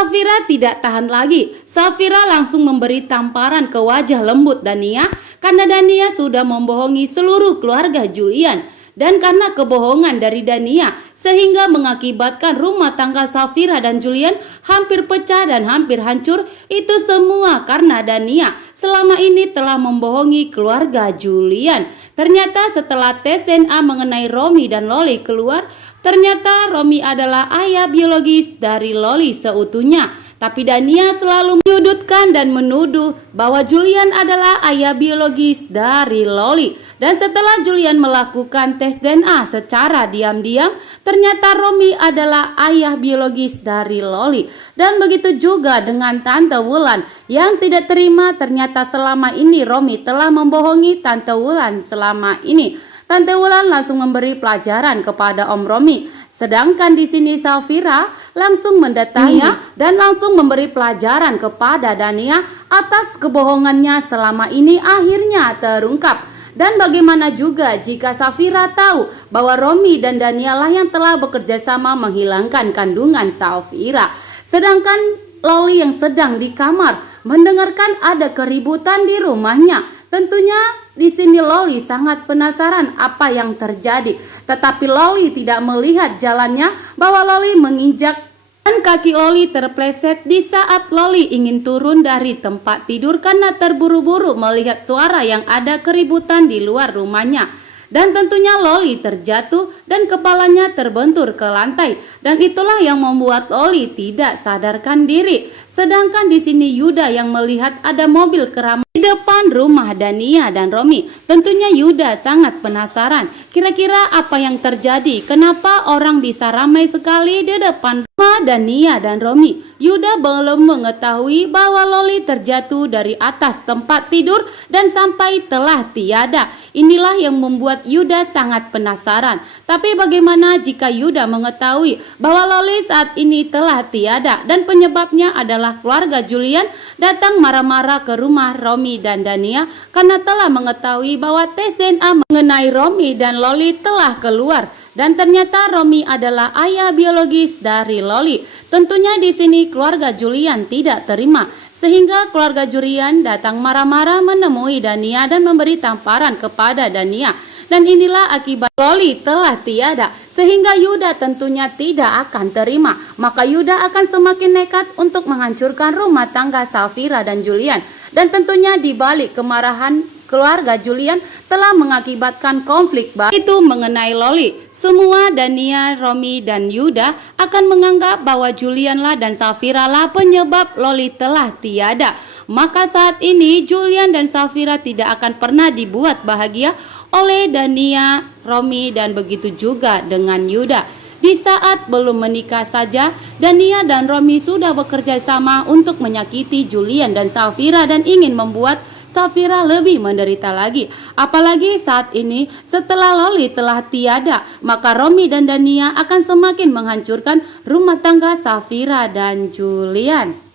Safira tidak tahan lagi. Safira langsung memberi tamparan ke wajah lembut Dania karena Dania sudah membohongi seluruh keluarga Julian. Dan karena kebohongan dari Dania sehingga mengakibatkan rumah tangga Safira dan Julian hampir pecah dan hampir hancur. Itu semua karena Dania selama ini telah membohongi keluarga Julian. Ternyata setelah tes DNA mengenai Romi dan Loli keluar, ternyata Romi adalah ayah biologis dari Loli seutuhnya. Tapi Dania selalu menyudutkan dan menuduh bahwa Julian adalah ayah biologis dari Loli. Dan setelah Julian melakukan tes DNA secara diam-diam, ternyata Romi adalah ayah biologis dari Loli. Dan begitu juga dengan Tante Wulan yang tidak terima ternyata selama ini Romi telah membohongi Tante Wulan selama ini. Tante Wulan langsung memberi pelajaran kepada Om Romi. Sedangkan di sini Safira langsung mendatangi dan langsung memberi pelajaran kepada Dania atas kebohongannya selama ini akhirnya terungkap. Dan bagaimana juga jika Safira tahu bahwa Romi dan Dania lah yang telah bekerja sama menghilangkan kandungan Safira. Sedangkan Loli yang sedang di kamar mendengarkan ada keributan di rumahnya. Tentunya di sini Loli sangat penasaran apa yang terjadi. Tetapi Loli tidak melihat jalannya bahwa Loli menginjak dan kaki Loli terpleset di saat Loli ingin turun dari tempat tidur karena terburu-buru melihat suara yang ada keributan di luar rumahnya. Dan tentunya Loli terjatuh dan kepalanya terbentur ke lantai. Dan itulah yang membuat Loli tidak sadarkan diri. Sedangkan di sini Yuda yang melihat ada mobil keramat di depan rumah Dania dan Romi. Tentunya Yuda sangat penasaran. Kira-kira apa yang terjadi? Kenapa orang bisa ramai sekali di depan rumah Dania dan Romi? Yuda belum mengetahui bahwa Loli terjatuh dari atas tempat tidur dan sampai telah tiada. Inilah yang membuat Yuda sangat penasaran. Tapi bagaimana jika Yuda mengetahui bahwa Loli saat ini telah tiada dan penyebabnya adalah keluarga Julian datang marah-marah ke rumah Romi dan Dania karena telah mengetahui bahwa tes DNA mengenai Romi dan Loli telah keluar. Dan ternyata Romi adalah ayah biologis dari Loli. Tentunya di sini keluarga Julian tidak terima. Sehingga keluarga Julian datang marah-marah menemui Dania dan memberi tamparan kepada Dania. Dan inilah akibat Loli telah tiada. Sehingga Yuda tentunya tidak akan terima. Maka Yuda akan semakin nekat untuk menghancurkan rumah tangga Safira dan Julian. Dan tentunya di balik kemarahan keluarga Julian telah mengakibatkan konflik baru itu mengenai Loli. Semua Dania, Romi, dan Yuda akan menganggap bahwa Julianlah dan Safira lah penyebab Loli telah tiada. Maka saat ini Julian dan Safira tidak akan pernah dibuat bahagia oleh Dania, Romi, dan begitu juga dengan Yuda. Di saat belum menikah saja, Dania dan Romi sudah bekerja sama untuk menyakiti Julian dan Safira dan ingin membuat Safira lebih menderita lagi. Apalagi saat ini setelah Loli telah tiada, maka Romi dan Dania akan semakin menghancurkan rumah tangga Safira dan Julian.